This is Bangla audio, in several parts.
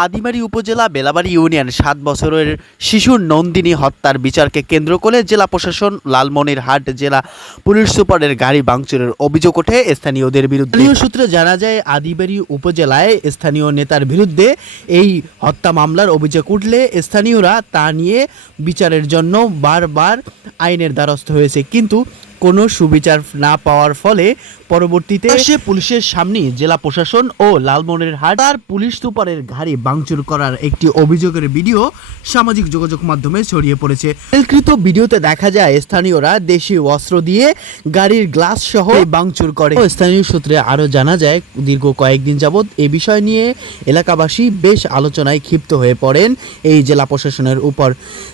আদিমারী উপজেলা বেলাবাড়ী ইউনিয়ন ৭ বছরের শিশু নন্দিনী হত্যার বিচারকে কেন্দ্র করে জেলা প্রশাসন লালমনিরহাট জেলা পুলিশ সুপারের গাড়ি ভাঙচুরের অভিযোগ ওঠে স্থানীয়দের বিরুদ্ধে। স্থানীয় সূত্রে জানা যায়, আদিবাড়ী উপজেলায় স্থানীয় নেতার বিরুদ্ধে এই হত্যা মামলার অভিযোগ উঠলে স্থানীয়রা তা নিয়ে বিচারের জন্য বারবার আইনের দ্বারস্থ হয়েছে, কিন্তু কোনো সুবিচার না পাওয়ার ফলে পরবর্তীতে পুলিশের সামনে জেলা প্রশাসন ও লালমনিরহাট তার পুলিশ সুপারের গাড়ি ভাঙচুর করার একটি অভিযোগের ভিডিও সামাজিক যোগাযোগ মাধ্যমে ছড়িয়ে পড়েছে। ভাইরালকৃত ভিডিওতে দেখা যায় স্থানীয়রা দেশীয় অস্ত্র দিয়ে গাড়ির গ্লাস সহ ভাঙচুর করে। স্থানীয় সূত্রে আরও জানা যায়, দীর্ঘ কয়েকদিন যাবৎ এ বিষয় নিয়ে এলাকাবাসী বেশ আলোচনায় ক্ষিপ্ত হয়ে পড়েন এই জেলা প্রশাসনের উপর।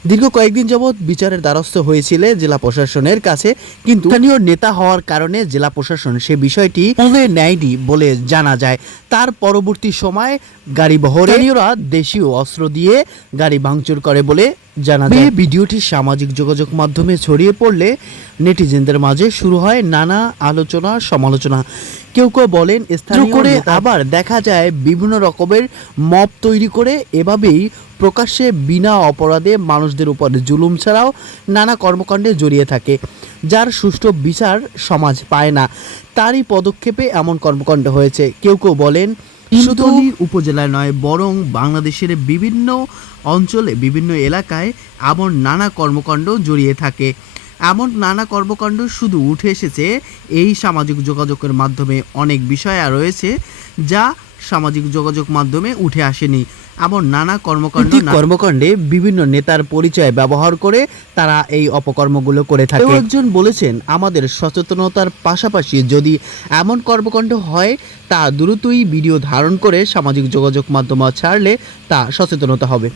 দীর্ঘ কয়েকদিন যাবৎ বিচারের দ্বারস্থ হয়েছিল জেলা প্রশাসনের কাছে, কিন্তু স্থানীয় নেতা হওয়ার কারণে জেলা প্রশাসন সে বিষয়টি নেয়নি বলে জানা যায়। তার পরবর্তী সময় গাড়ি বহরে দেশীয় অস্ত্র দিয়ে গাড়ি ভাঙচুর করে বলে জানা যায়। ভিডিওটি সামাজিক যোগাযোগ মাধ্যমে ছড়িয়ে পড়লে নেটিজেনদের মাঝে শুরু হয় নানা আলোচনা সমালোচনা। কেউ কেউ বলেন স্থানীয় করে, আবার দেখা যায় বিভিন্ন রকমের মব তৈরি করে এভাবেই প্রকাশ্যে বিনা অপরাধে মানুষদের উপর জুলুম ছাড়াও নানা কর্মকাণ্ডে জড়িয়ে থাকে, যার সুষ্ঠু বিচার সমাজ পায় না। তারই পদক্ষেপে এমন কর্মকাণ্ড হয়েছে। কেউ কেউ বলেন শুধু উপজেলায় নয়, বরং বাংলাদেশের বিভিন্ন অঞ্চলে বিভিন্ন এলাকায় এমন নানা কর্মকাণ্ড জড়িয়ে থাকে। এমন নানা কর্মকাণ্ড শুধু উঠে এসেছে এই সামাজিক যোগাযোগের মাধ্যমে। অনেক বিষয় রয়েছে যা সামাজিক যোগাযোগ মাধ্যমে উঠে আসেনি। এমন নানা কর্মকাণ্ডে বিভিন্ন নেতার পরিচয় ব্যবহার করে তারা এই অপকর্মগুলো করে থাকে। একজন বলেছেন, আমাদের সচেতনতার পাশাপাশি যদি এমন কর্মকাণ্ড হয় তা দ্রুতই ভিডিও ধারণ করে সামাজিক যোগাযোগ মাধ্যমে ছাড়লে তা সচেতনতা হবে।